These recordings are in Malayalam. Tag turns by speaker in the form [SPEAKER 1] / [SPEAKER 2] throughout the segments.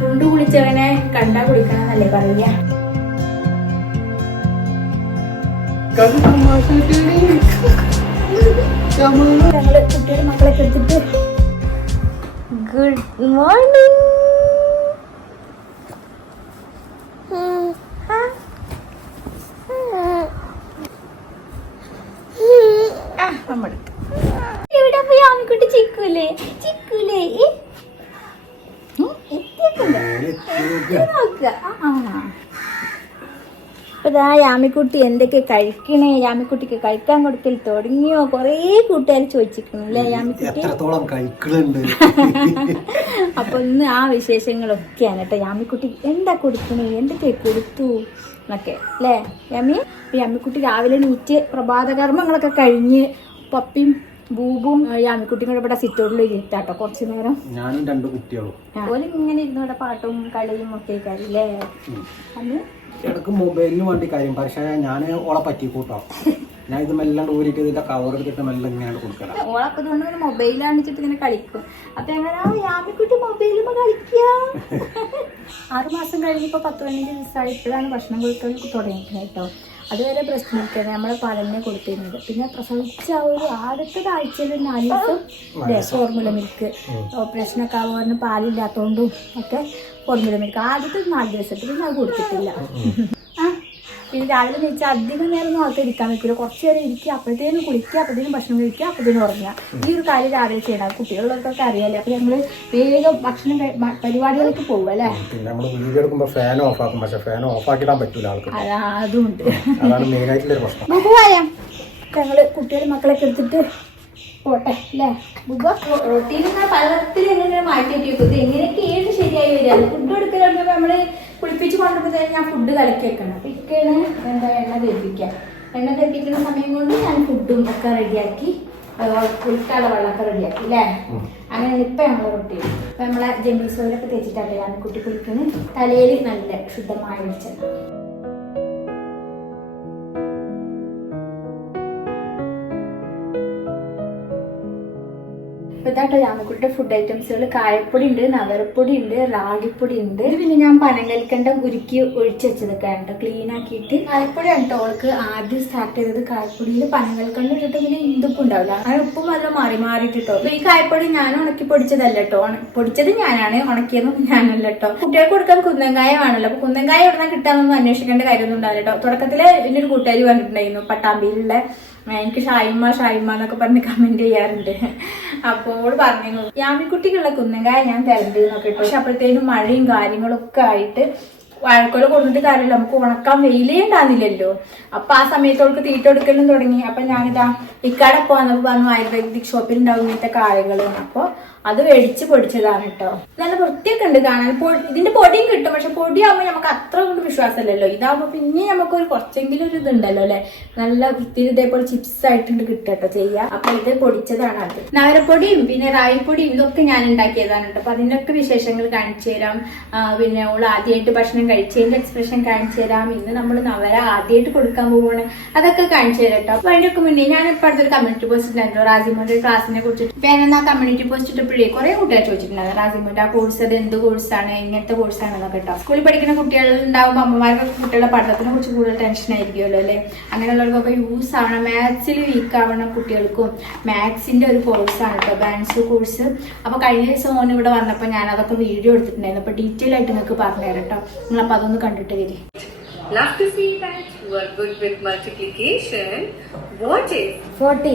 [SPEAKER 1] കുണ്ടു കുളിച്ചവനെ കണ്ടാ കുളിക്കണമെന്നല്ലേ എന്നല്ലേ പറയാ ഞങ്ങൾ കുട്ടിയുടെ മക്കളൊക്കെ എടുത്തിട്ട് ഗുഡ് മോർണിംഗ് ഇതാ യാമിക്കുട്ടി എന്തൊക്കെ കഴിക്കണേ? യാമിക്കുട്ടിക്ക് കഴിക്കാൻ കൊടുക്കൽ തുടങ്ങിയോ? കൊറേ കൂട്ടുകാർ ചോദിച്ചിരിക്കുന്നു അല്ലേ യാമിക്കുട്ടി?
[SPEAKER 2] എത്രത്തോളം കഴിക്കലുണ്ട്
[SPEAKER 1] അപ്പൊ ഇന്ന് ആ വിശേഷങ്ങളൊക്കെയാണ് കേട്ടോ. യാമിക്കുട്ടി എന്താ കൊടുക്കണേ? എന്തൊക്കെ കൊടുത്തു എന്നൊക്കെ അല്ലേ? യാമി യാമിക്കുട്ടി രാവിലെ നീറ്റ് പ്രഭാത കർമ്മങ്ങളൊക്കെ കഴിഞ്ഞ് പപ്പിയും ബൂബും യാമിക്കുട്ടിയും കൂടെ ഇവിടെ സിറ്റോട്ടിൽ ഇരുത്താട്ടോ. കുറച്ചു നേരം.
[SPEAKER 2] ഞാനും രണ്ട് കുട്ടികളും.
[SPEAKER 1] ഓലിങ്ങനെ ഇങ്ങനെ ഇരുന്ന് ഇവിടെ പാട്ടും കളിയും ഒക്കെ ആയിക്കാരില്ലേ അന്ന്
[SPEAKER 2] ഇടയ്ക്ക് മൊബൈലിന് വേണ്ടി കാര്യം. പക്ഷേ ഞാൻ ഓളെ പറ്റി കൂട്ടോ ഞാൻ ഇത് മെല്ലാം ഊരിട്ട് ഇതിന്റെ കവർ എടുത്തിട്ട് മെല്ലെ ഇങ്ങനെ കൊടുക്കണം
[SPEAKER 1] ഓളൊക്കെ ഇതുകൊണ്ട് മൊബൈൽ കാണിച്ചിട്ട് ഇങ്ങനെ കളിക്കും. അപ്പൊ എങ്ങനെ യാമിക്കുട്ടി മൊബൈലുമ്പോ കളിക്കുക ആറ് മാസം ഇപ്പൊ പത്ത് പതിനഞ്ച് ദിവസമായിട്ടാണ് ഭക്ഷണം കൊടുക്കാൻ തുടങ്ങിയിട്ടുണ്ട് കേട്ടോ അതുവരെ ബ്രസ്റ്റ് മിൽക്കാണ് നമ്മളെ പാലനെ കൊടുത്തിരുന്നത്. പിന്നെ പ്രസവിച്ച ആ ഒരു ആദ്യത്തെ ആഴ്ചയിൽ നാല് ദിവസം ഫോർമുല മിൽക്ക് ഓപ്പറേഷനൊക്കെ ആവുന്ന പാലില്ലാത്തതുകൊണ്ടും ഒക്കെ ഫോർമുല മിൽക്ക് ആദ്യത്തെ നാല് ദിവസത്തിൽ ഞാൻ കൊടുത്തിട്ടില്ല. പിന്നെ രാവിലെ വെച്ചാൽ അധികം നേരം ഒന്നും ആൾക്കാർ ഇരിക്കാൻ പറ്റില്ല കുറച്ച് നേരം ഇരിക്കുക അപ്പോഴത്തേനും കുളിക്കുക അപ്പോഴത്തേനും ഭക്ഷണം കഴിക്കുക അപ്പോഴത്തേനും ഉറങ്ങുക. ഈ ഒരു കാര്യം രാവിലെ ചെയ്യണം. കുട്ടികളുള്ളവർക്കൊക്കെ അറിയാലേ. അപ്പോൾ ഞങ്ങൾ വേഗം ഭക്ഷണം പരിപാടികൾക്ക് പോകും അല്ലേ?
[SPEAKER 2] പിന്നെ നമ്മൾ വീഡിയോ എടുക്കുമ്പോൾ ഫാൻ ഓഫ് ആക്കും. പക്ഷെ ഫാൻ ഓഫ് ആക്കിടാൻ പറ്റൂല ആൾക്ക്.
[SPEAKER 1] അതുണ്ട്
[SPEAKER 2] അതാണ് മെയിൻ ആയിട്ടുള്ളൊരു പ്രശ്നം.
[SPEAKER 1] ബുബുവായ ഞങ്ങൾ കുട്ടികളെ മക്കളൊക്കെ എടുത്തിട്ട് പോട്ടെ അല്ലേ? റൊട്ടീൻ പലതരത്തിൽ എങ്ങനെ മാറ്റി വെക്കും. ഇത് എങ്ങനെയൊക്കെയാണ് ശരിയായി വരിക? ഫുഡ് കൊടുക്കലുണ്ടെങ്കിൽ നമ്മൾ കുളിപ്പിച്ച് കൊണ്ടുപോയി ഞാൻ ഫുഡ് കലക്കി വെക്കണം അപ്പൊ ഇതൊക്കെയാണ് എന്താ എണ്ണ തെപ്പിക്കുക എണ്ണ തെപ്പിക്കുന്ന സമയം കൊണ്ട് ഞാൻ ഫുഡും ഒക്കെ റെഡിയാക്കി കുളിക്കാനുള്ള വെള്ളമൊക്കെ റെഡിയാക്കി അല്ലേ അങ്ങനെ ഇപ്പം നമ്മളെ റൊട്ടി ഇപ്പം നമ്മളെ ജെമ്മി സോയിലൊക്കെ തേച്ചിട്ടല്ലേ ഞാൻ കുട്ടി കുളിക്കുന്നത് തലയിൽ നല്ല ശുദ്ധമായ വെളിച്ചെണ്ണ. ഇപ്പൊ രാമക്കുട്ടിയുടെ ഫുഡ് ഐറ്റംസുകൾ കായപ്പൊടി ഉണ്ട് നവരപ്പൊടി ഉണ്ട് റാഗിപ്പൊടി ഉണ്ട് ഇത് പിന്നെ ഞാൻ പനങ്കൽക്കണ്ട ഉരുക്കി ഒഴിച്ച് വെച്ചതൊക്കെ ഉണ്ട് ക്ലീൻ ആക്കിയിട്ട് കായപ്പൊടി ആണ് അവൾക്ക് ആദ്യം സ്റ്റാർട്ട് ചെയ്തത്. കായപ്പൊടിയിൽ പനങ്കൽക്കണ്ട ഇട്ടിട്ട് പിന്നെ ഇന്തുപ്പ് ഉണ്ടാവില്ല. അങ്ങനെ ഉപ്പും നല്ല മാറി മാറിയിട്ടോ ഈ കായപ്പൊടി ഞാൻ ഉണക്കി പൊടിച്ചതല്ല കേട്ടോ പൊടിച്ചത് ഞാനാണ്. ഉണക്കിയതും ഞാനല്ല കേട്ടോ കുട്ടികൾക്ക് കൊടുക്കാൻ കുന്നങ്കായ വേണമല്ലോ അപ്പൊ കുന്നങ്കായ എവിടെ കിട്ടാമെന്നൊന്നും അന്വേഷിക്കേണ്ട കാര്യമൊന്നും ഉണ്ടാവില്ല കേട്ടോ തുടക്കത്തിൽ എന്റെ ഒരു കൂട്ടുകാരി പറഞ്ഞിട്ടുണ്ടായിരുന്നു പട്ടാമ്പിയിലുള്ള എനിക്ക് ഷൈമ ഷൈമ എന്നൊക്കെ പറഞ്ഞ് കമന്റ് ചെയ്യാറുണ്ട്. അപ്പോൾ പറഞ്ഞു യാമിക്കുട്ടിക്കുള്ള കുന്നങ്കായ ഞാൻ തരണ്ട് എന്നൊക്കെ ഇട്ടു. പക്ഷെ അപ്പോഴത്തേനും മഴയും കാര്യങ്ങളൊക്കെ ആയിട്ട് വഴക്കൊല കൊണ്ടിട്ട് കാര്യമില്ല. നമുക്ക് ഉണക്കാൻ വെയിലേ ഉണ്ടാകുന്നില്ലല്ലോ അപ്പൊ ആ സമയത്ത് അവൾക്ക് തീറ്റ കൊടുക്കലും തുടങ്ങി. അപ്പൊ ഞാനിതാ ഇക്കാടെ പോവാന്നപ്പോ പറഞ്ഞു ആയുർവേദിക് ഷോപ്പിൽ ഉണ്ടാവും ഇങ്ങനത്തെ കായകൾ അപ്പൊ അത് മേടിച്ച് പൊടിച്ചതാണ് കേട്ടോ. നല്ല വൃത്തിയൊക്കെ ഉണ്ട് കാണാൻ. ഇതിന്റെ പൊടിയും കിട്ടും പക്ഷെ പൊടിയാകുമ്പോൾ നമുക്ക് അത്ര കൊണ്ട് വിശ്വാസമല്ലല്ലോ. ഇതാകുമ്പോൾ പിന്നെ നമുക്ക് ഒരു കുറച്ചെങ്കിലും ഒരു ഇതുണ്ടല്ലോ അല്ലെ? നല്ല വൃത്തിയിൽ ഇതേപോലെ ചിപ്സ് ആയിട്ടുണ്ട് കിട്ടട്ടോ ചെയ്യാ. അപ്പൊ ഇത് പൊടിച്ചതാണ് അത്. നവരപ്പൊടിയും പിന്നെ റായിപ്പൊടിയും ഇതൊക്കെ ഞാൻ ഉണ്ടാക്കിയതാണ് കേട്ടോ. അപ്പൊ അതിനൊക്കെ വിശേഷങ്ങൾ കാണിച്ചു തരാം. പിന്നെ ഓൾ ആദ്യമായിട്ട് ഭക്ഷണം കഴിച്ചതിന്റെ എക്സ്പ്രഷൻ കാണിച്ചു തരാം. ഇന്ന് നമ്മൾ നവര ആദ്യമായിട്ട് കൊടുക്കാൻ പോവാണ്. അതൊക്കെ കാണിച്ചു തരാം കേട്ടോ. അപ്പൊ അതിന്റെ ഒക്കെ മുന്നേ ഞാൻ ഇപ്പോഴത്തെ ഒരു കമ്മ്യൂണിറ്റി പോസ്റ്റ് ഉണ്ടായിരുന്നു റാജിമോന്റെ ക്ലാസിനെ കുറിച്ച് ഞാൻ ആ കമ്മ്യൂണിറ്റി പോസ്റ്റ് ഇട്ടപ്പോഴേ കുറെ കുട്ടികൾ ചോദിച്ചിട്ടുണ്ടായിരുന്നു. റാസിമോന്റെ ആ കോഴ്സ് അത് എന്ത് കോഴ്സാണ് എങ്ങനത്തെ കോഴ്സാണ് എന്നൊക്കെ കേട്ടോ സ്കൂളിൽ പഠിക്കുന്ന കുട്ടികൾ ഉണ്ടാകുമ്പോൾ അമ്മമാർക്ക് കുട്ടികളുടെ പഠനത്തിനെ കുറിച്ച് കൂടുതൽ ടെൻഷൻ ആയിരിക്കുമല്ലോ അല്ലെ? അങ്ങനെയുള്ളവർക്കൊക്കെ യൂസ് ആവണം. മാത്സിൽ വീക്ക് ആവണ കുട്ടികൾക്കും മാത്സിന്റെ ഒരു കോഴ്സാണ് കേട്ടോ ബാൻസ് കോഴ്സ് അപ്പൊ കഴിഞ്ഞ ദിവസം മോൻ ഇവിടെ വന്നപ്പോൾ ഞാൻ അതൊക്കെ വീഡിയോ എടുത്തിട്ടുണ്ടായിരുന്നു. അപ്പൊ ഡീറ്റെയിൽ ആയിട്ട് നിങ്ങൾക്ക് പറഞ്ഞുതരാം കേട്ടോ നിങ്ങളപ്പോൾ അതൊന്ന് കണ്ടിട്ട് വരി.
[SPEAKER 3] Love to see that you are good with multiplication. What is
[SPEAKER 1] forty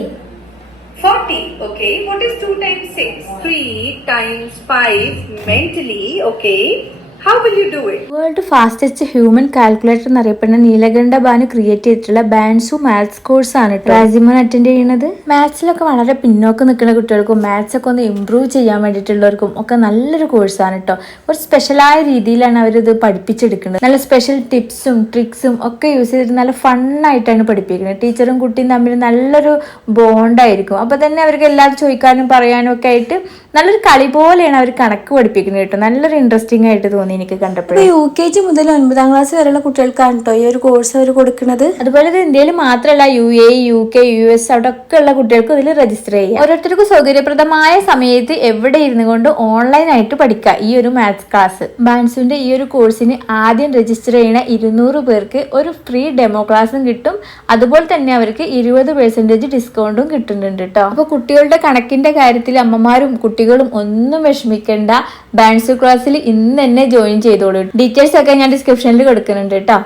[SPEAKER 3] 40? Okay. What is 2 times 6? 3 times 5 mentally. Okay.
[SPEAKER 1] World fastest human calculator എന്നറിയപ്പെടുന്ന നീലകണ്ഠ ബാനു ക്രിയേറ്റ് ചെയ്തിട്ടുള്ള ബാൻസു മാത്സ് കോഴ്സ് ആണ് റാസിമോൻ അറ്റൻഡ് ചെയ്യുന്നത്? മാത്സിലൊക്കെ വളരെ പിന്നോക്കം നിൽക്കുന്ന കുട്ടികൾക്കും മാത്സ് ഒക്കെ ഒന്ന് ഇമ്പ്രൂവ് ചെയ്യാൻ വേണ്ടിയിട്ടുള്ളവർക്കും ഒക്കെ നല്ലൊരു കോഴ്സാണ് കേട്ടോ ഒരു സ്പെഷ്യലായ രീതിയിലാണ് അവരിത് പഠിപ്പിച്ചെടുക്കുന്നത്. നല്ല സ്പെഷ്യൽ ടിപ്സും ട്രിക്സും ഒക്കെ യൂസ് ചെയ്തിട്ട് നല്ല ഫണ്ണായിട്ടാണ് പഠിപ്പിക്കുന്നത്. ടീച്ചറും കുട്ടിയും തമ്മിൽ നല്ലൊരു ബോണ്ടായിരിക്കും അപ്പോൾ തന്നെ അവർക്ക് എല്ലാവരും ചോദിക്കാനും പറയാനും ഒക്കെ ആയിട്ട് നല്ലൊരു കളി പോലെയാണ് അവർ കണക്ക് പഠിപ്പിക്കുന്നത് കേട്ടോ നല്ലൊരു ഇൻട്രസ്റ്റിംഗ് ആയിട്ട് തോന്നി.
[SPEAKER 4] എനിക്ക് കണ്ടപ്പോൾ
[SPEAKER 1] യു കെ ജി മുതൽ ഒൻപതാം ക്ലാസ് വരെയുള്ള കുട്ടികൾക്കാണ് കേട്ടോ ഈ ഒരു കോഴ്സ് അവർ കൊടുക്കുന്നത്.
[SPEAKER 4] അതുപോലെ ഇത് ഇന്ത്യയിൽ മാത്രമല്ല U A U K U S അവിടെ ഒക്കെ ഉള്ള കുട്ടികൾക്ക് ഇതിൽ രജിസ്റ്റർ ചെയ്യാം ഓരോരുത്തർക്കും സൗകര്യപ്രദമായ സമയത്ത് എവിടെ ഇരുന്നു കൊണ്ട് ഓൺലൈനായിട്ട് പഠിക്കാം ഈ ഒരു മാത്സ് ക്ലാസ് ബാൻസുവിന്റെ ഈ ഒരു കോഴ്സിന് ആദ്യം രജിസ്റ്റർ ചെയ്യുന്ന ഇരുന്നൂറ് പേർക്ക് ഒരു ഫ്രീ ഡെമോ ക്ലാസ്സും കിട്ടും. അതുപോലെ തന്നെ അവർക്ക് ഇരുപത് പെർസെന്റേജ് ഡിസ്കൗണ്ടും കിട്ടുന്നുണ്ട് കേട്ടോ അപ്പൊ കുട്ടികളുടെ കണക്കിന്റെ കാര്യത്തിൽ അമ്മമാരും കുട്ടികളും ഒന്നും വിഷമിക്കേണ്ട. ബാൻസ് ക്ലാസ്സിൽ ഇന്ന് തന്നെ ജോയിൻ ചെയ്തോളൂ. ഡീറ്റെയിൽസ് ഒക്കെ ഞാൻ ഡിസ്ക്രിപ്ഷനിൽ കൊടുക്കുന്നുണ്ട് കേട്ടോ.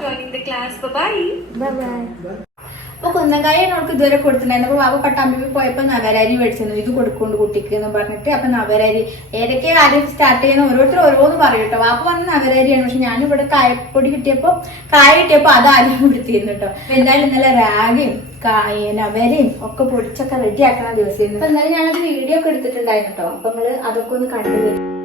[SPEAKER 1] അപ്പൊ കുന്നങ്കായ നമുക്ക് ഇതുവരെ കൊടുത്തിട്ടുണ്ടായിരുന്നു അപ്പൊ ബാബ പട്ടാമ്പി പോയപ്പോ നവരാരി മേടിച്ചിരുന്നു. ഇത് കൊടുക്കൊണ്ട് കുട്ടിക്ക് എന്ന് പറഞ്ഞിട്ട്. അപ്പൊ നവരാരി ഏതൊക്കെ ആദ്യം സ്റ്റാർട്ട് ചെയ്യുന്ന ഓരോരുത്തർ ഓരോന്ന് പറയും കേട്ടോ വാപ്പ പറഞ്ഞ നവരാരിയാണ്. പക്ഷെ ഞാനിവിടെ കായപ്പൊടി കിട്ടിയപ്പോ കായ കിട്ടിയപ്പോ അത് ആദ്യം കൊടുത്തിരുന്നു കേട്ടോ അപ്പൊ എന്തായാലും ഇന്നലെ റാഗയും കായ നവരയും ഒക്കെ പൊടിച്ചൊക്കെ റെഡി ആക്കണ ദിവസം അപ്പൊ എന്നാലും ഞാനത് വീഡിയോ ഒക്കെ എടുത്തിട്ടുണ്ടായിരുന്നു കേട്ടോ അപ്പൊ നിങ്ങൾ അതൊക്കെ ഒന്ന് കണ്ടുവരും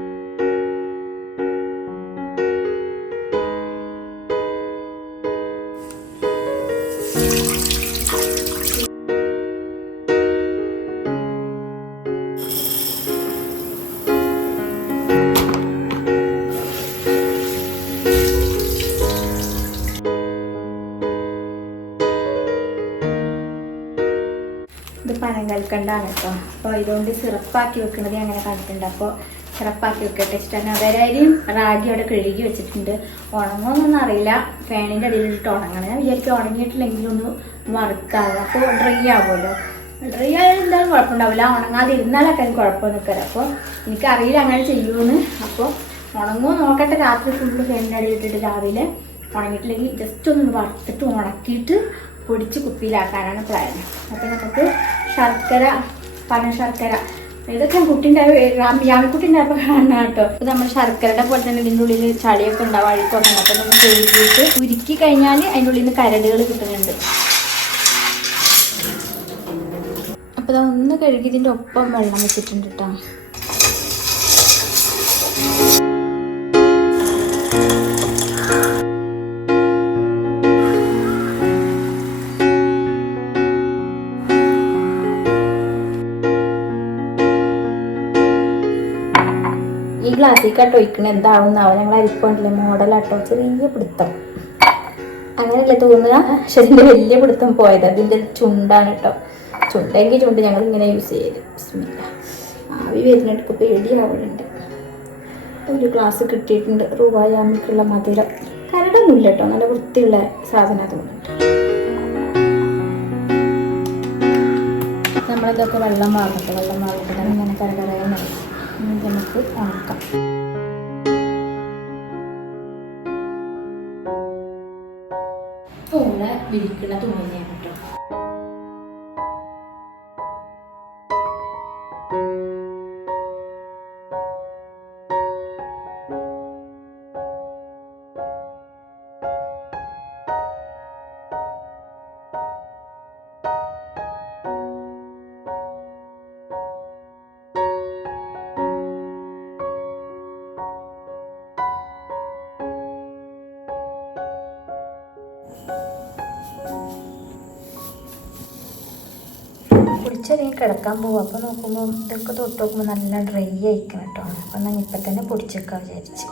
[SPEAKER 1] ഇത് പനം കൽക്കണ്ടാണ് കേട്ടോ അപ്പോൾ ഇതുകൊണ്ട് സിറപ്പാക്കി വെക്കുന്നത് അങ്ങനെ കണ്ടിട്ടുണ്ട്. അപ്പോൾ സിറപ്പാക്കി വെക്കട്ടെ ഇഷ്ടമാണ് അവരരിയും റാഗി അവിടെ കഴുകി വെച്ചിട്ടുണ്ട്. ഉണങ്ങുമെന്നൊന്നും അറിയില്ല. ഫാനിന്റെ അടിയിലിട്ട് ഉണങ്ങണം. ഞാൻ വിചാരിക്കും ഉണങ്ങിയിട്ടില്ലെങ്കിൽ ഒന്ന് വറുക്കാതെ അപ്പോൾ ഡ്രൈ ആവുമല്ലോ. ഡ്രൈ ആയാലും എന്തായാലും കുഴപ്പമുണ്ടാവില്ല. ഉണങ്ങാതിരുന്നാലൊക്കെ അതിന് കുഴപ്പമൊന്നും നിൽക്കരുത് അപ്പോൾ എനിക്കറിയില്ല അങ്ങനെ ചെയ്യുമെന്ന് അപ്പോൾ ഉണങ്ങുമോ നോക്കട്ടെ. രാത്രി ഫുള്ള് ഫാനിന്റെ അടിയിലിട്ടിട്ട് രാവിലെ ഉണങ്ങിയിട്ടില്ലെങ്കിൽ ജസ്റ്റ് ഒന്ന് വറുത്തിട്ട് ഉണക്കിയിട്ട് പൊടിച്ച് കുപ്പിയിലാക്കാനാണ് പ്ലാൻ അപ്പം നമുക്ക് ശർക്കര പന ശർക്കര. ഇതൊക്കെ കുട്ടിന്റെ ആൺകുട്ടിന്റെ അപ്പം കാണണം കേട്ടോ. ഇത് നമ്മൾ ശർക്കരയുടെ പോലെ തന്നെ ഇതിന്റെ ഉള്ളിൽ ചളിയൊക്കെ ഉണ്ടാവും അഴുക്കൊക്കെ ഉണ്ട് അപ്പം നമ്മൾ കഴുകിയിട്ട് ഉരുക്കി കഴിഞ്ഞാൽ അതിന്റെ ഉള്ളിൽ നിന്ന് കരടുകൾ കിട്ടുന്നുണ്ട്. അപ്പോൾ ഒന്ന് കഴുകി ഇതിന്റെ ഒപ്പം വെള്ളം വെച്ചിട്ടുണ്ട് കേട്ടോ. ഇക്കണ ഒഴിക്കണ എന്താവുന്നാവും ഞങ്ങൾ അരിപ്പുണ്ടല്ലേ മോഡലാട്ടോ ചെറിയ പിടുത്തം. അങ്ങനെയല്ലേ തോന്നുക? പക്ഷെ അതിന്റെ വലിയ പിടുത്തം പോയത്. അതിന്റെ ചുണ്ടാണ് കേട്ടോ ചുണ്ടെങ്കിൽ ചുണ്ട് ഞങ്ങൾ ഇങ്ങനെ യൂസ് ചെയ്ത് ബിസ്മില്ല ആവി വരുന്നിടക്ക് പേടിയാവുന്നുണ്ട് ഒരു ഗ്ലാസ് കിട്ടിയിട്ടുണ്ട്. റുവായാമിക്കുള്ള മധുരം. കരടൊന്നുമില്ല കേട്ടോ നല്ല വൃത്തിയുള്ള സാധനം തോന്നുന്നുണ്ട് നമ്മളിതൊക്കെ വെള്ളം വാങ്ങട്ടെ. വെള്ളം വാങ്ങിട്ട്. ഇങ്ങനെ കരകരയായി നമുക്ക് ഉണക്കാം. വിരിക്കുന്ന തുണിയാണ്. പൊടിച്ചധികം കിടക്കാൻ പോകും അപ്പോൾ നോക്കുമ്പോൾ ഇതൊക്കെ തൊട്ട് നോക്കുമ്പോൾ നല്ല ഡ്രൈ ആയിരിക്കണം കേട്ടോ. അപ്പം ഞാൻ ഇപ്പം തന്നെ പൊടിച്ചേക്കാൻ വിചാരിച്ച്.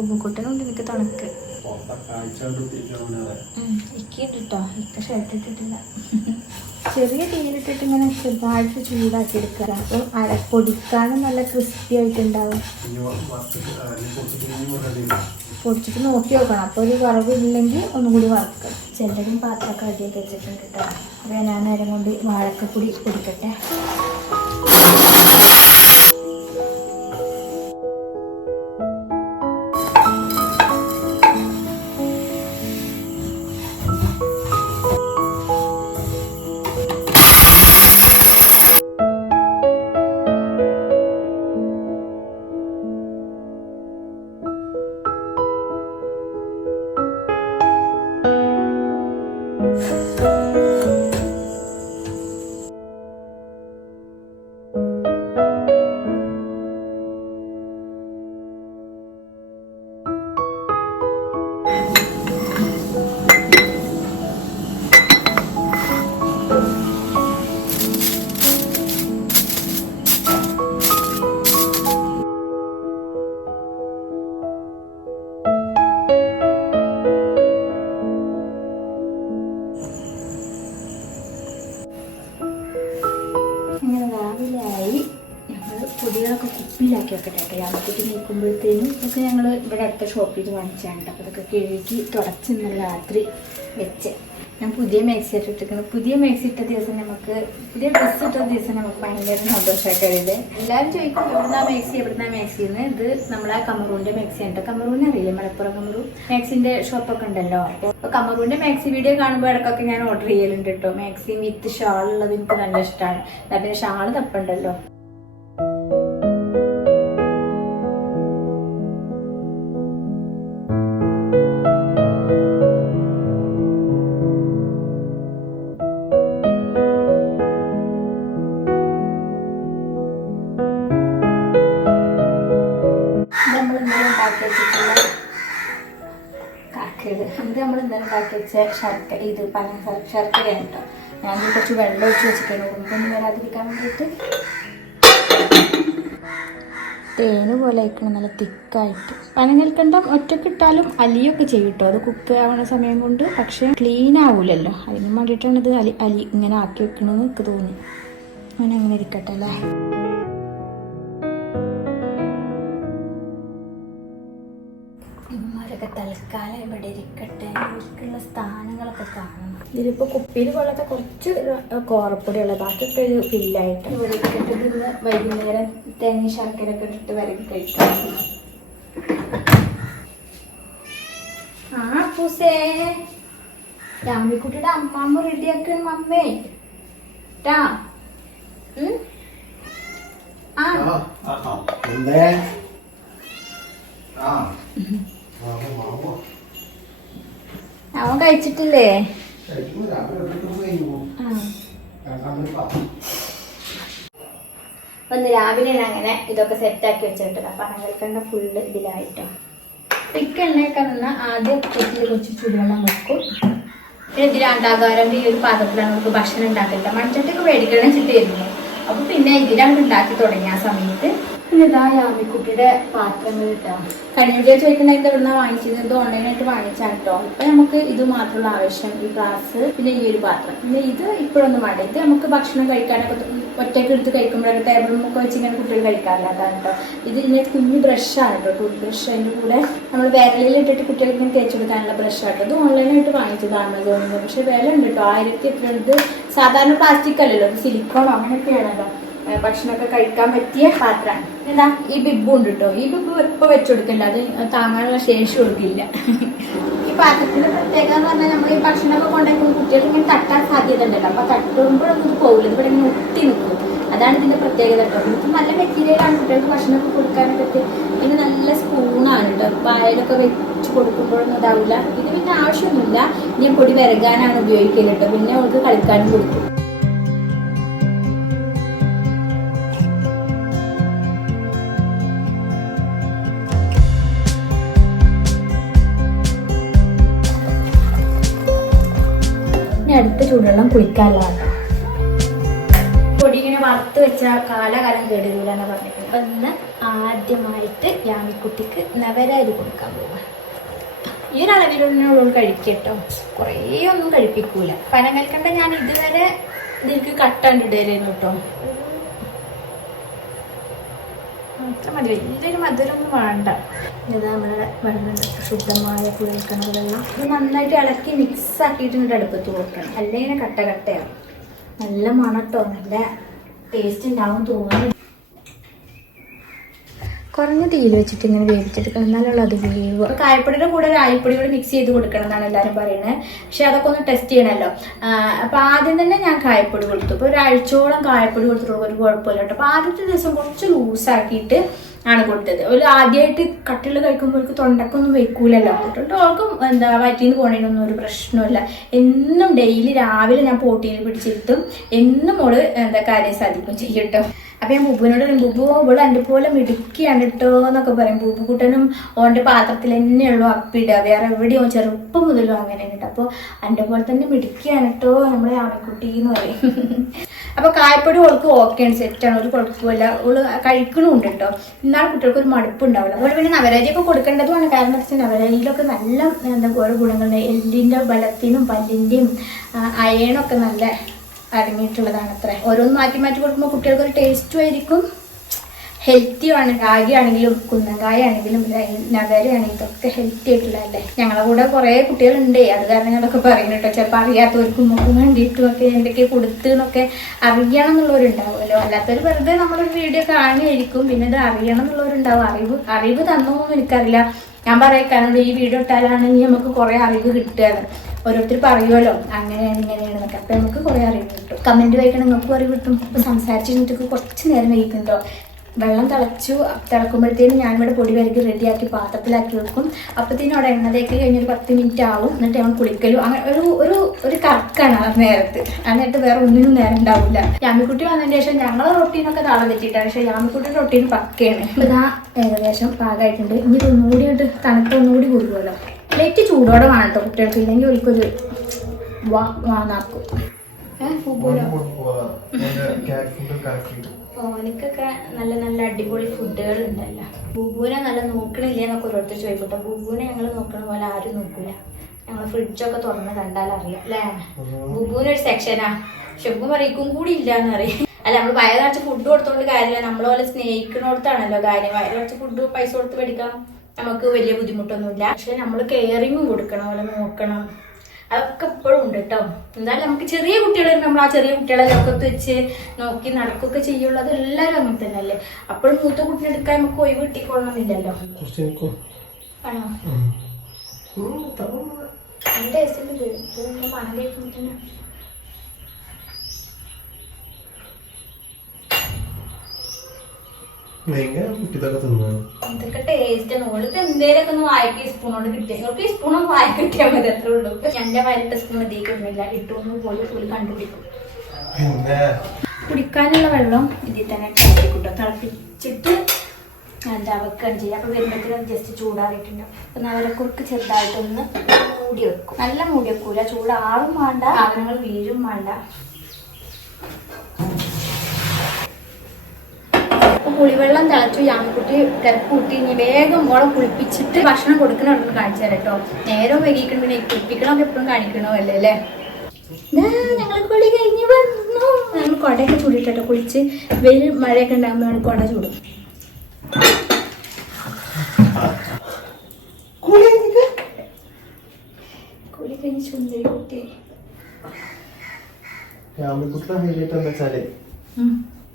[SPEAKER 1] ബുബുക്കുട്ടനുണ്ട് എനിക്ക് തണുക്ക്. ഇക്കിട്ടോ കേട്ടോ ഇക്ക ഷർട്ട് ഇട്ടിട്ടില്ല. ചെറിയ തീയിലിട്ടിട്ട് ഇങ്ങനെ ചെറുതായിട്ട് ചൂടാക്കി എടുക്കുക അപ്പോൾ അര പൊടിക്കാനും നല്ല ക്രിസ്പി ആയിട്ടുണ്ടാവും. പൊടിച്ചിട്ട് നോക്കി നോക്കണം. അപ്പോൾ ഒരു കുറവില്ലെങ്കിൽ ഒന്നും കൂടി വറക്കുക ചെല്ലും പാത്രമൊക്കെ റെഡിയാക്കി വെച്ചിട്ടുണ്ട് കേട്ടോ അപ്പോൾ ഞാൻ ആ നേരം കൊണ്ട് വാഴക്കപ്പൊടി പൊടിക്കട്ടെ. ഇതൊക്കെ ഞങ്ങൾ ഇവിടെ അടുത്ത ഷോപ്പിൽ നിന്ന് വാങ്ങിച്ചാണ് അപ്പോൾ ഇതൊക്കെ കഴുകി തുടച്ച് ഇന്നലെ രാത്രി വെച്ച്. ഞാൻ പുതിയ മാക്സി ഇട്ടിരിക്കുന്നത് പുതിയ മാക്സി ഇട്ട ദിവസം നമുക്ക് പുതിയ ഡ്രസ്സ് ഇട്ട ദിവസം നമുക്ക് ഭയങ്കര സന്തോഷമാക്കരുത് എല്ലാവരും ചോദിക്കും എവിടുന്നാ മാക്സി എവിടുന്നാ മാക്സി എന്ന്. ഇത് നമ്മളെ കമറൂന്റെ മാക്സി ഉണ്ട് കമറൂന്ന് അറിയില്ലേ? മലപ്പുറം കമറൂ മാക്സിന്റെ ഷോപ്പൊക്കെ ഉണ്ടല്ലോ. അപ്പോൾ കമറൂന്റെ മാക്സി വീഡിയോ കാണുമ്പോൾ ഇടയ്ക്കൊക്കെ ഞാൻ ഓർഡർ ചെയ്യലുണ്ട് കേട്ടോ മാക്സി വിത്ത് ഷാൾ ഉള്ളത് എനിക്ക് നല്ല ഇഷ്ടമാണ് അതിന് ഷാൾ തപ്പുണ്ടല്ലോ. വെച്ച ശർക്കര ഇത് പന ശർക്കരയാണ് കേട്ടോ ഞാൻ കുറച്ച് വെള്ളം ഒഴിച്ച് വെച്ചിട്ടുണ്ട്. ഉറുമ്പൊന്നും വരാതിരിക്കാൻ വേണ്ടിയിട്ട് തേന് പോലെ ആയിക്കണം നല്ല തിക്കായിട്ട്. പനങ്ങൽക്കണ്ടം ഒറ്റക്കിട്ടാലും അലിയൊക്കെ ചെയ്യും കേട്ടോ അത് കുക്ക് ആവണ സമയം കൊണ്ട് പക്ഷെ ക്ലീൻ ആവൂലല്ലോ. അതിന് വേണ്ടിയിട്ടാണ് ഇത് അലി അലി ഇങ്ങനെ ആക്കി വെക്കണമെന്ന് എനിക്ക് തോന്നി. അങ്ങനെ അങ്ങനെ ഇരിക്കട്ടെ അല്ലേ? തൽക്കാലം ഇവിടെ ഇരിക്കട്ടെ. ഇവർക്കുള്ള സ്ഥാനങ്ങളൊക്കെ കാണണം. ഇതിലിപ്പോൾ കുപ്പിയിൽ കൊള്ളത്തെ കുറച്ച് കോറപ്പൊടിയുള്ള ബാക്കിയൊക്കെ ഒരു ഫില്ലായിട്ട്. ഇവിടെ ഇരിക്കട്ടെ. ഇന്ന് വൈകുന്നേരം തേങ്ങ ശർക്കര ഒക്കെ ഇട്ടിട്ട് വരക്കി കഴിക്കാം. ആ പൂസേ. രാമിക്കുട്ടിയുടെ അമ്മാമ്മ റെഡിയാക്കണം അമ്മേ. ടാ ഉം? ആ.
[SPEAKER 2] എന്തേ ആ
[SPEAKER 1] അവൻ കഴിച്ചിട്ടില്ലേ? ഒന്ന് രാവിലെ അങ്ങനെ ഇതൊക്കെ സെറ്റാക്കി വെച്ചിട്ടുണ്ട്. അങ്ങനെ ഫുള്ള് ഇതിലായിട്ടോ. പിക്ക് എണ്ണയൊക്കെ ആദ്യം കുട്ടിയിൽ കുറച്ച് ചൂടുവെള്ളം വെക്കും. പിന്നെ ഇതിലാണ്ടാകാരം ഈ ഒരു പാത്രത്തിലാണ് നമുക്ക് ഭക്ഷണം ഉണ്ടാക്കില്ല മൺചട്ടിക്ക് മേടിക്കണം വെച്ചിട്ടായിരുന്നു അപ്പൊ പിന്നെ ഇതിലാണ് ഉണ്ടാക്കി തുടങ്ങിയ ആ സമയത്ത്. ഇതാ കഴിഞ്ഞ ചോദിക്കണമെങ്കിൽ എവിടുന്ന വാങ്ങിച്ചത്? ഇത് ഓൺലൈനായിട്ട് വാങ്ങിച്ചാണ് കേട്ടോ അപ്പൊ നമുക്ക് ഇത് മാത്രമുള്ള ആവശ്യം ഈ ഗ്ലാസ് പിന്നെ ഈ ഒരു പാത്രം. പിന്നെ ഇത് ഇപ്പോഴൊന്നും വേണ്ട. ഇത് നമുക്ക് ഭക്ഷണം കഴിക്കാനൊക്കെ ഒറ്റയ്ക്ക് എടുത്ത് കഴിക്കുമ്പോഴൊക്കെ ടേബിളിലൊക്കെ വെച്ച് ഇങ്ങനെ കുട്ടികൾ കഴിക്കാറില്ല. കേട്ടോ ഇത് ഇതിന്റെ കുഞ്ഞു ബ്രഷാണ് കേട്ടോ ടൂത്ത് ബ്രഷ് അതിന്റെ കൂടെ നമ്മൾ വിരലിൽ ഇട്ടിട്ട് കുട്ടികൾക്ക് ഇങ്ങനെ തേച്ച് കൊടുക്കാനുള്ള ബ്രഷ് അത് ഇത് ഓൺലൈനായിട്ട് വാങ്ങിച്ചത് ആമസോണിൽ പക്ഷെ വില ഉണ്ട് കേട്ടോ ആയിരത്തി എത്ര ഇത് സാധാരണ പ്ലാസ്റ്റിക് അല്ലല്ലോ. സിലിക്കോൺ അങ്ങനെയൊക്കെയാണല്ലോ ഭക്ഷണമൊക്കെ കഴിക്കാൻ പറ്റിയ പാത്രമാണ് എന്താ ഈ ബിബും ഉണ്ട് കേട്ടോ ഈ ബിബു എപ്പോൾ വെച്ചുകൊടുക്കണ്ട അത് താങ്ങാനുള്ള ശേഷി കൊടുക്കില്ല ഈ പാത്രത്തിന്റെ പ്രത്യേകത എന്ന് പറഞ്ഞാൽ നമ്മൾ ഈ ഭക്ഷണമൊക്കെ കൊണ്ടുവയ്ക്കുമ്പോൾ കുട്ടികൾ ഇങ്ങനെ തട്ടാൻ സാധ്യത ഉണ്ടല്ലോ അപ്പൊ തട്ടുമ്പോഴൊന്നും ഇത് പോകില്ല ഇവിടെ ഇങ്ങനെ ഒട്ടി നിൽക്കും അതാണ് ഇതിന്റെ പ്രത്യേകത കേട്ടോ ഇത് നല്ല മെറ്റീരിയലാണ് കുട്ടികൾക്ക് ഭക്ഷണമൊക്കെ കൊടുക്കാനൊക്കെ പറ്റും പിന്നെ നല്ല സ്പൂണാണ് കേട്ടോ പായലൊക്കെ വെച്ച് കൊടുക്കുമ്പോഴൊന്നും ഇതാവില്ല ഇത് പിന്നെ ആവശ്യമൊന്നുമില്ല. ഞാൻ പൊടി വിരകാനാണ് ഉപയോഗിക്കുന്നത് കേട്ടോ പിന്നെ അവൾക്ക് കളിക്കാനും കൊടുക്കും. അടുത്ത ചൂടുവെള്ളം കുളിക്കാനുള്ളതാണ് പൊടി ഇങ്ങനെ വറുത്ത് വെച്ച കാലകാലം കേടില്ല എന്ന് പറഞ്ഞിട്ടുണ്ട് അപ്പൊ ഇന്ന് ആദ്യമായിട്ട് യാമിക്കുട്ടിക്ക് നവര ഇത് കൊടുക്കാൻ പോവുക ഈ ഒരു അളവിലുള്ള കഴിക്കട്ടോ. കുറേ ഒന്നും കഴിപ്പിക്കൂല. പനം കൽക്കണ്ട ഞാൻ ഇതുവരെ ഇതിലേക്ക് കട്ടാണ്ടിടലായിരുന്നു കേട്ടോ. അത്ര മതി. വലിയൊരു മധുരമൊന്നും വേണ്ട. ഇത് നമ്മുടെ വെള്ളം ശുദ്ധമായ കുഴൽക്കണ വെള്ളം. ഇത് നന്നായിട്ട് ഇളക്കി മിക്സ് ആക്കിയിട്ട് ഇങ്ങോട്ട് അടുപ്പത്ത് കൊടുക്കണം അല്ലെങ്കിൽ കട്ട കട്ടയാവും നല്ല മണട്ടോ. നല്ല ടേസ്റ്റ് ഉണ്ടാവും തോന്നുന്നു. കുറഞ്ഞ തീയിൽ വെച്ചിട്ട് ഇങ്ങനെ വേവിച്ചെടുക്കണം. എന്നാലുള്ള അത് വേവ്. കായപ്പൊടിയുടെ കൂടെ ഒരു അരിപ്പൊടി കൂടെ മിക്സ് ചെയ്ത് കൊടുക്കണം എന്നാണ് എല്ലാവരും പറയുന്നത് പക്ഷെ അതൊക്കെ ഒന്ന് ടെസ്റ്റ് ചെയ്യണമല്ലോ അപ്പൊ ആദ്യം തന്നെ ഞാൻ കായപ്പൊടി കൊടുത്തു. ഇപ്പൊ ഒരാഴ്ചയോളം കായപ്പൊടി കൊടുത്തിട്ടുള്ള ഒരു കുഴപ്പമില്ല കേട്ടോ. അപ്പൊ ആദ്യത്തെ ദിവസം കുറച്ച് ലൂസാക്കിയിട്ട് ആണ് കൊടുത്തത്. ഒരു ആദ്യമായിട്ട് കട്ടിൽ അവർക്ക് തൊണ്ടക്കൊന്നും വെക്കൂലല്ലോ. എന്നിട്ട് അവർക്കും എന്താ വയറ്റിന്ന് പോണേനൊന്നും ഒരു പ്രശ്നമില്ല എന്നും ഡെയിലി രാവിലെ ഞാൻ പോട്ടീനെ പിടിച്ചിരുത്തും. എന്നും ഓൾ എന്താ കാര്യം സാധിക്കും ചെയ്യും കേട്ടോ അപ്പൊ ഞാൻ ബുബുവിനോട് പറയും ബുബു ഇവൾ എന്റെ പോലെ മിടുക്കിയാണ് കേട്ടോ എന്നൊക്കെ പറയും. ബുബു കുട്ടനും ഓന്റെ പാത്രത്തിൽ തന്നെയുള്ളൂ അപ്പിടുക. വേറെ എവിടെയോ ചെറുപ്പം മുതലും അങ്ങനെ കേട്ടോ അപ്പോൾ എന്റെ പോലെ തന്നെ മിടുക്കിയാണ് കേട്ടോ നമ്മളെ ആമക്കുട്ടി എന്ന് പറയും. അപ്പൊ കായപ്പൊടി ഓൾക്ക് ഓക്കെയാണ് സെറ്റാണ് ഒരു കുഴപ്പമില്ല. ഓൾ കഴിക്കണമുണ്ട് കേട്ടോ ഇന്നാൾ കുട്ടികൾക്ക് ഒരു മടുപ്പുണ്ടാവില്ല അതുപോലെ പിന്നെ നവരാജിയൊക്കെ കൊടുക്കേണ്ടതുമാണ്. കാരണം എന്താ വെച്ചാൽ നവരാജിയിലൊക്കെ നല്ല എന്താ ഓരോ ഗുണങ്ങളുണ്ട്. എല്ലിന്റെ ബലത്തിനും പല്ലിന്റെയും അയണൊക്കെ നല്ല അടങ്ങിയിട്ടുള്ളതാണ് അത്ര ഓരോന്ന് മാറ്റി മാറ്റി കൊടുക്കുമ്പോൾ കുട്ടികൾക്ക് ഒരു ടേസ്റ്റും ആയിരിക്കും. ഹെൽത്തിയാണ് രാഗി ആണെങ്കിലും കുന്നങ്കായ ആണെങ്കിലും നവര ആണെങ്കിലും ഇതൊക്കെ ഹെൽത്തി ആയിട്ടുള്ളതല്ലേ ഞങ്ങളെ കൂടെ കുറെ കുട്ടികളുണ്ട്. അത് കാരണം ഞങ്ങളൊക്കെ പറയുന്നു കേട്ടോ. ചിലപ്പോൾ അറിയാത്തവർക്കും മുഖം കണ്ടിട്ടും ഒക്കെ എന്തൊക്കെ കൊടുത്ത് എന്നൊക്കെ അറിയണം എന്നുള്ളവരുണ്ടാവുമല്ലോ അല്ലാത്തവർ വെറുതെ നമ്മളൊരു വീഡിയോ കാണുകയായിരിക്കും. പിന്നെ ഇത് അറിയണം എന്നുള്ളവരുണ്ടാവും അറിവ് അറിവ് തന്നോന്നും എനിക്കറിയില്ല. ഞാൻ പറയാൻ ഈ വീഡിയോ ഇട്ടാലാണെങ്കിൽ നമുക്ക് കുറെ അറിവ് കിട്ടുകയാണ്. ഓരോരുത്തർ പറയുമല്ലോ അങ്ങനെയാണ് ഇങ്ങനെയാണ് എന്നൊക്കെ നമുക്ക് കുറേ അറിവ് കിട്ടും. കമന്റ് വായിക്കണം നിങ്ങൾക്കും അറിവ് കിട്ടും. ഇപ്പം സംസാരിച്ചിട്ടൊക്കെ കുറച്ച് നേരം വൈകുന്നുണ്ടോ വെള്ളം തിളച്ചു തിളക്കുമ്പോഴത്തേനും ഞാനിവിടെ പൊടി വരക്കി റെഡിയാക്കി പാത്രത്തിലാക്കി വെക്കും. അപ്പത്തേനും അവിടെ എണ്ണ തേക്ക് കഴിഞ്ഞൊരു പത്ത് മിനിറ്റ് ആവും. എന്നിട്ട് അവൻ കുളിക്കലും. അങ്ങനെ ഒരു ഒരു ഒരു കറക്കാണ് ആ നേരത്ത്. ആ നേരത്ത് വേറെ ഒന്നിനും നേരം ഉണ്ടാവില്ല. യാമിക്കുട്ടി വന്നതിന് ശേഷം ഞങ്ങളെ റൊട്ടീനൊക്കെ താളം തെറ്റിയിട്ടാണ്. പക്ഷേ യാമിക്കുട്ടിയുടെ റൊട്ടീൻ പക്കയാണ്. ഇതാ ഏകദേശം പാകമായിട്ടുണ്ട്. ഇനി ഒന്നുകൂടി ഇട്ട് തണുപ്പ് ഒന്നുകൂടി കൂടുമല്ലോ ലൈറ്റ് ചൂടോടെ വേണം കേട്ടോ കുട്ടികൾക്ക്. ഇല്ലെങ്കിൽ ഒരിക്കലും വാ വാങ്ങാക്കും ഓനക്കൊക്കെ നല്ല നല്ല അടിപൊളി ഫുഡുകൾ ഉണ്ടല്ലോ ബൂബുവിനെ നല്ല നോക്കണില്ലേ എന്നൊക്കെ ഓരോരുത്തർ ചോദിക്കട്ടെ ബൂബുവിനെ ഞങ്ങൾ നോക്കണ പോലെ ആരും നോക്കില്ല ഞങ്ങൾ ഫ്രിഡ്ജൊക്കെ തുറന്ന് കണ്ടാൽ അറിയാം അല്ലേ? ബൂബുവിന് ഒരു സെക്ഷനാ ഷെബു പറയിക്കും കൂടി ഇല്ല എന്ന് പറയും. അല്ല നമ്മൾ വയറ് നിറച്ച് ഫുഡ് കൊടുത്തോണ്ട് കാര്യമില്ല. നമ്മളെ പോലെ സ്നേഹിക്കണോടത്താണല്ലോ കാര്യം വയറ് നിറച്ച് ഫുഡ് പൈസ കൊടുത്ത് മേടിക്കാം നമുക്ക് വലിയ ബുദ്ധിമുട്ടൊന്നുമില്ല. പക്ഷെ നമ്മൾ കെയറിങ്ങും കൊടുക്കണം അവരെ നോക്കണം. അതൊക്കെ ഇപ്പോഴും ഉണ്ട് കേട്ടോ എന്തായാലും നമുക്ക് ചെറിയ കുട്ടികളെ നമ്മൾ ആ ചെറിയ കുട്ടികളെ ലോകത്ത് വെച്ച് നോക്കി നടക്കുകയൊക്കെ ചെയ്യുള്ളൂ അത് എല്ലാവരും അങ്ങനെ തന്നെയല്ലേ? അപ്പോഴും മൂത്ത കുട്ടിനെ എടുക്കാൻ നമുക്ക് ഒഴിവ് കിട്ടിക്കൊള്ളണമെന്നില്ലല്ലോ ആണോ? ടേസ്റ്റ് കേൾക്കുമ്പോൾ തന്നെ എന്തൊക്കെ ടേസ്റ്റ് ആണ്. ഓൾക്ക് എന്തേലൊക്കെ ഒന്ന് വായിക്ക് സ്പൂണോട് കിട്ടിയ നിങ്ങൾക്ക് ഈ സ്പൂൺ ഒന്ന് വായി കിട്ടിയാൽ മതി അത്രേ ഉള്ളൂ. എന്റെ വയലിട്ട സ്പൂൺ ഇതേ കിട്ടുന്നില്ല. ഇട്ടൊന്നും പോലെ പോലെ കണ്ടുപിടിക്കും. കുടിക്കാനുള്ള വെള്ളം ഇതിൽ തന്നെ തിളപ്പിക്കൂട്ടോ തിളപ്പിച്ചിട്ട് എന്താ വെക്കുകയും ചെയ്യുക. അപ്പൊ വരുമ്പോഴത്തേക്കും ജസ്റ്റ് ചൂടാറിയിട്ടുണ്ട്. അപ്പൊ നവരക്കുറുക്ക് ചെറുതായിട്ടൊന്ന് മൂടി വെക്കും. നല്ല മൂടി വെക്കൂല. ചൂടാറും വേണ്ട. സാധനങ്ങൾ വീഴും വേണ്ട. അപ്പൊ പുളിവെള്ളം തിളച്ചു യാമക്കുട്ടി തിരക്കൂട്ടി ഇനി വേഗം മോളെ കുളിപ്പിച്ചിട്ട് ഭക്ഷണം കൊടുക്കണമെന്ന് കാണിച്ചു തരാം കേട്ടോ. നേരം വൈകിക്കണം പിന്നെ കുളിപ്പിക്കണമൊക്കെ എപ്പോഴും കാണിക്കണോ അല്ലേ? അല്ലേ ഞങ്ങൾ കുളി കഴിഞ്ഞ് വന്നു. ഞങ്ങൾ കുടയൊക്കെ ചൂടിട്ടോ കുളിച്ച്. വെയിൽ മഴയൊക്കെ ഉണ്ടാകുമ്പോൾ കുട ചൂടും. കുളി കഴിഞ്ഞ് കുട്ടി.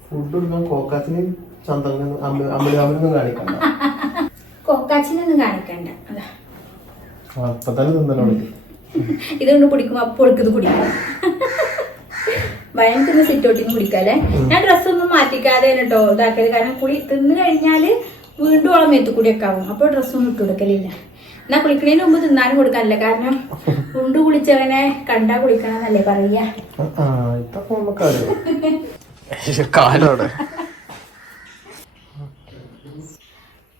[SPEAKER 5] ഫുഡ് കൊടുക്കാൻ കോക്കാത്തിന് ചന്തങ്ങൾ അമ്പലകാമൊന്നും കാണിക്കണ്ട.
[SPEAKER 1] കൊക്കാച്ചിനൊന്നും കാണിക്കണ്ട. അതാ.
[SPEAKER 5] അപ്പൊ തന്നെ തിന്നല്ലോ
[SPEAKER 1] ഇതുകൊണ്ട് കുടിക്കും അപ്പോൾ ഇത് കുടിക്കാം. ഭയങ്കര സിറ്റോട്ടിന്ന് കുടിക്കാല്ലേ ഞാൻ ഡ്രസ്സൊന്നും മാറ്റിക്കാതെ കേട്ടോ ഇതാക്കൽ കാരണം കുളി തിന്ന് കഴിഞ്ഞാൽ വീണ്ടും ഓളം മേത്തു കൂടിയൊക്കെ ആവും. അപ്പോൾ ഡ്രസ്സൊന്നും ഇട്ട് കൊടുക്കലില്ല. എന്നാ കുളിക്കണേന് മുമ്പ് തിന്നാനും കൊടുക്കാനില്ല. കാരണം ഉണ്ടു കുളിച്ചവനെ കണ്ടാ കുളിക്കണമെന്നല്ലേ പറയാ
[SPEAKER 5] ആ ഇതൊക്കെ നമുക്കറിയാം കാലോടെ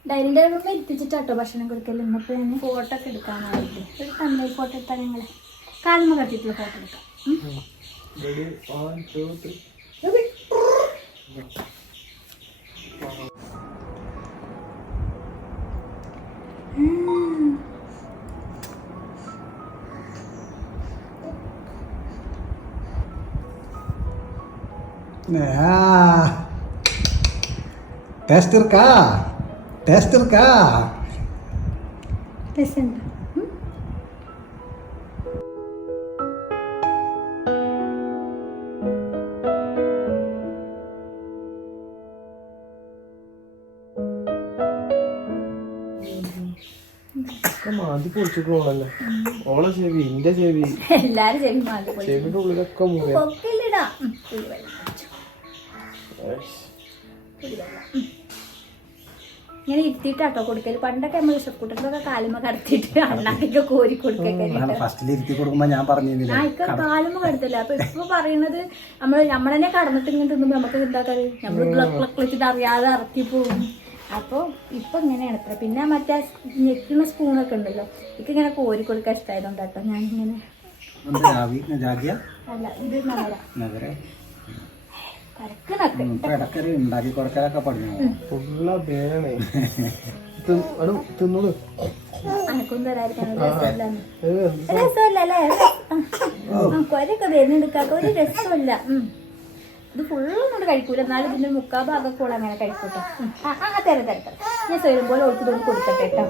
[SPEAKER 1] ഡൈനിങ് ടേബിളിൽ എത്തിച്ചിട്ടാട്ടോ ഭക്ഷണം കൊടുക്കല് ഇന്നിപ്പോ ഞാൻ ഫോട്ടോ ഒക്കെ എടുക്കാനായിട്ട് ഒരു തമ്മിൽ ഫോട്ടോ എടുത്താൽ ഞങ്ങള് കാൽമ കട്ടിട്ടുള്ള ഫോട്ടോ എടുക്കാം ഉം.
[SPEAKER 2] ടേസ്റ്റ് இருக்கா
[SPEAKER 5] టేస్ట్ ఇరుకా టేస్ట్ అండి
[SPEAKER 1] എല്ലാരും
[SPEAKER 5] ഉള്ളിലൊക്കെ
[SPEAKER 1] ഇങ്ങനെ ഇരുത്തിയിട്ടാട്ടോ കൊടുക്കൽ. പണ്ടൊക്കെ നമ്മൾ കുട്ടികളൊക്കെ കാലുമ കടത്തിയിട്ട് അണ്ണാക്കൊക്കെ കോരി കൊടുക്കൊക്കെ
[SPEAKER 2] ഞാൻ പറഞ്ഞു
[SPEAKER 1] ആ ഇക്ക കാലുമ കടത്തില്ല. അപ്പൊ ഇപ്പൊ പറയണത് നമ്മൾ നമ്മളെന്നെ കടന്നിട്ട് ഇങ്ങനെ തിന്നുമ്പോ നമുക്ക് ബ്ലക്ക് ബ്ലക്ക് അറിയാതെ ഇറക്കി പോകും അപ്പൊ ഇപ്പൊ ഇങ്ങനെയാണ് അത്ര പിന്നെ മറ്റേ ഞെക്കുന്ന സ്പൂണൊക്കെ ഉണ്ടല്ലോ. ഇക്ക് ഇങ്ങനെ കോരി കൊടുക്കാൻ ഇഷ്ടമായതുകൊണ്ടാട്ടോ ഞാനിങ്ങനെ അല്ല ഇത്
[SPEAKER 2] നഗരെ ഇടക്കറി ഉണ്ടാക്കി കൊടുക്കാനൊക്കെ പറഞ്ഞു.
[SPEAKER 5] ഫുള്ള വേണേ തിന്നോളൂ.
[SPEAKER 1] കൊരൊക്കെ വരുന്നുണ്ട് കാക്ക ഒരു രസമല്ല ഇത് ഫുള്ളൊന്നും കൊണ്ട് കഴിക്കൂല. എന്നാലും ഇതിന്റെ അങ്ങനെ കഴിക്കൂട്ടോ. ആ ആ തരാം തരാം തരാം. ഞാൻ സ്വയം പോലെ ഇതൊന്ന് കൊടുക്കട്ടെ കേട്ടോ.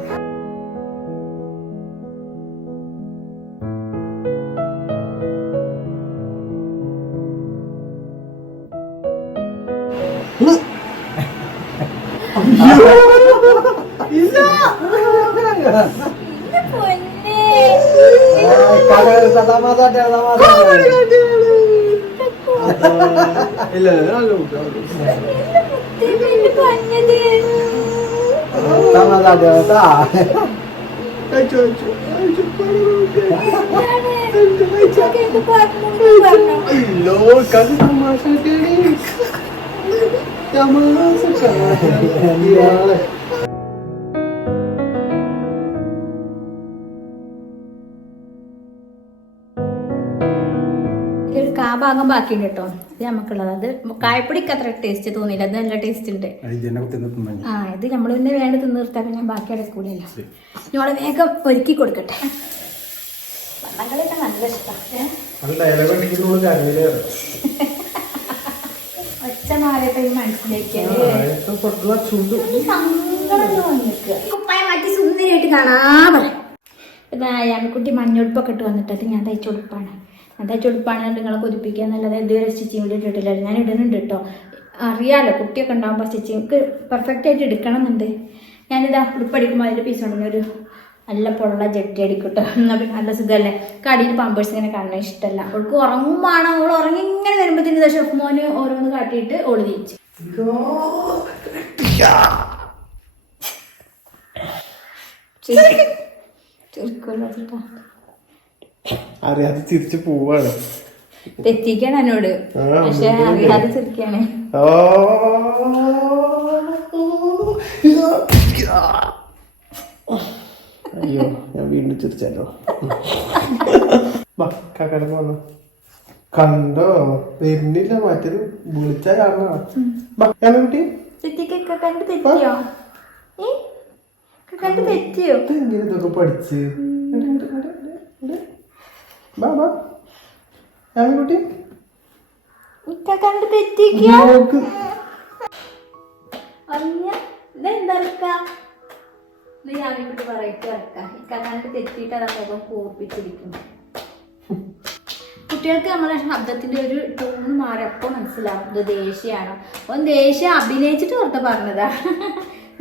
[SPEAKER 1] പറഞ്ഞു
[SPEAKER 5] അയ്യോ, കഥ തമാശക്കാരി. തമാശക്കാരി.
[SPEAKER 1] കാ ഭാഗം ബാക്കിയുണ്ട് കേട്ടോ. ഇത് നമുക്കുള്ളത് അത് കായപ്പൊടിക്ക് അത്ര ടേസ്റ്റ് തോന്നിയില്ല. അത് നല്ല ടേസ്റ്റ് ഉണ്ട്. ആ ഇത് നമ്മൾ പിന്നെ വേണ്ട തിന്ന് നിർത്താൻ ഞാൻ ബാക്കി അടക്കൂലല്ലോ ഞങ്ങളെ വേഗം ഒരുക്കി കൊടുക്കട്ടെ. വണ്ണങ്ങളൊക്കെ നല്ല ഇഷ്ടമാണ് മനസ്സിലേക്ക് മാറ്റി സുന്ദരിയായിട്ട് യാമിക്കുട്ടി മഞ്ഞൊടുപ്പൊക്കെ ഇട്ട് വന്നിട്ടത് ഞാൻ തയ്ച്ചൊടുപ്പാണ് ഞാൻ തയ്ച്ചൊടുപ്പാണ് നിങ്ങളെ കൊതിപ്പിക്കുക എന്നുള്ളത് ഇതുവരെ സ്റ്റിച്ചിങ് കൂടി ഇട്ടിട്ടില്ല ഞാൻ ഇടുന്നുണ്ട് കേട്ടോ. അറിയാലോ കുട്ടിയൊക്കെ ഉണ്ടാകുമ്പോൾ സ്റ്റിച്ചിങ് പെർഫെക്റ്റ് ആയിട്ട് എടുക്കണം എന്നുണ്ട് ഞാനിതാ ഉടുപ്പടിക്കുമ്പോൾ അതിന്റെ പീസ് ഉണ്ടെങ്കിൽ ഒരു നല്ല പൊള്ള ജെട്ടി അടിക്കട്ടോ. എന്നാൽ പിന്നെ നല്ല സുഖമല്ലേ കടിയിൽ പാമ്പേഴ്സ് ഇങ്ങനെ കാണാൻ ഇഷ്ടമല്ല അവൾക്ക് ഉറങ്ങുമ്പോൾ അവൾ ഉറങ്ങി ഇങ്ങനെ വരുമ്പോഴത്തേന് ഷെഫ് മോന് ഓരോന്ന് കാട്ടിയിട്ട് ഓൾ തിരിച്ചു
[SPEAKER 5] അറിയാതെ തിരിച്ചു പോവാണ്.
[SPEAKER 1] തെറ്റിക്കാണ് എന്നോട്. പക്ഷെ അറിയാതെ ചിരിക്കാണ്.
[SPEAKER 5] ഓ. അയ്യോ ഞാൻ വീണ്ടും ചിരിച്ചല്ലോ വാ കാക്കടന്ന് വന്നു. കണ്ടോ വരുന്നില്ല മറ്റൊരു വിളിച്ച കാരണം. കുട്ടി? എങ്ങനെ ഇതൊക്കെ പഠിച്ച്? കുട്ടി?
[SPEAKER 1] തെറ്റിക്കോ? ഇതെന്താ ഞാൻ ഇവിടെ പറയിട്ട് ഇറക്കാം ഇക്ക കണ്ട് തെറ്റിയിട്ട് അത് അദ്ദേഹം കോർപ്പിച്ചിരിക്കും കുട്ടികൾക്ക് നമ്മളെ ശബ്ദത്തിന്റെ ഒരു ടൂൺ മാറിയപ്പോൾ മനസ്സിലാവും ഇത് ദേഷ്യമാണ്. ഓൻ ദേഷ്യം അഭിനയിച്ചിട്ട് പുറത്ത് പറഞ്ഞതാ.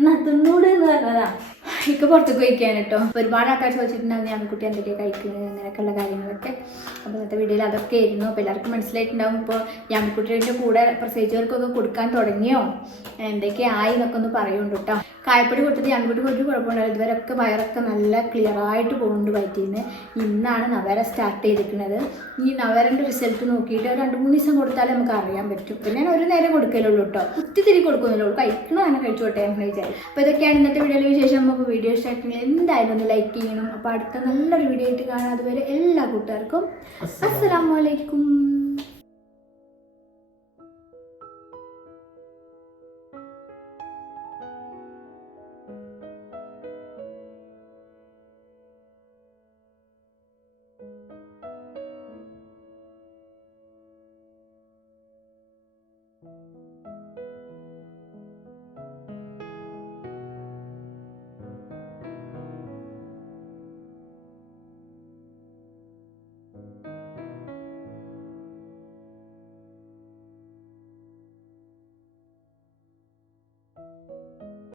[SPEAKER 1] നത്തുന്നൂട് എന്ന് പറഞ്ഞതാ. ഇക്ക് പുറത്തേക്ക് കഴിക്കാൻ കേട്ടോ. ഒരുപാട് ആൾക്കാർ ചോദിച്ചിട്ടുണ്ടാവും ഞാൻ കുട്ടി എന്തൊക്കെയാണ് കഴിക്കുന്നത്? അങ്ങനെയൊക്കെയുള്ള കാര്യങ്ങളൊക്കെ. അപ്പോൾ ഇന്നത്തെ വീഡിയോയിൽ അതൊക്കെ ആയിരുന്നു. അപ്പോൾ എല്ലാവർക്കും മനസ്സിലായിട്ടുണ്ടാവും. ഇപ്പൊ ഞാൻ കുട്ടിയുടെ കൂടെ പ്രസവിച്ചവർക്കൊക്കെ കൊടുക്കാൻ തുടങ്ങിയോ? എന്തൊക്കെയായി എന്നൊക്കെ ഒന്ന് പറയുന്നുണ്ട് കേട്ടോ. കായപ്പൊടി കൊടുത്തിട്ട് യാമിക്കുട്ടിക്ക് ഒരു കുഴപ്പമുണ്ടായില്ല ഇവരൊക്കെ വയറൊക്കെ നല്ല ക്ലിയർ ആയിട്ട് പോകുന്നുണ്ട് വയറ്റിന്ന്. ഇന്നാണ് നവര സ്റ്റാർട്ട് ചെയ്തിരിക്കുന്നത്. ഈ നവരന്റെ റിസൾട്ട് നോക്കിയിട്ട് രണ്ട് മൂന്ന് ദിവസം കൊടുത്താലേ നമുക്ക് അറിയാൻ പറ്റും. പിന്നെ ഞാൻ ഒരു നേരം കൊടുക്കലുള്ളൂ കേട്ടോ കുത്തിത്തിരി കൊടുക്കുന്നില്ല. കഴിക്കണോ അങ്ങനെ കഴിച്ചോട്ടെ എന്ന് വിചാരിച്ചു. അപ്പോൾ ഇതൊക്കെയാണ് ഇന്നത്തെ വീഡിയോയിൽ വിശേഷം. നമുക്ക് വീഡിയോ ഇഷ്ടമായിട്ടുണ്ടെങ്കിൽ എന്തായാലും ഒന്ന് ലൈക്ക് ചെയ്യണം. അപ്പോൾ അടുത്ത നല്ലൊരു വീഡിയോ ആയിട്ട് കാണാം. അതുവരെ എല്ലാ കൂട്ടുകാർക്കും അസ്സലാമലൈക്കും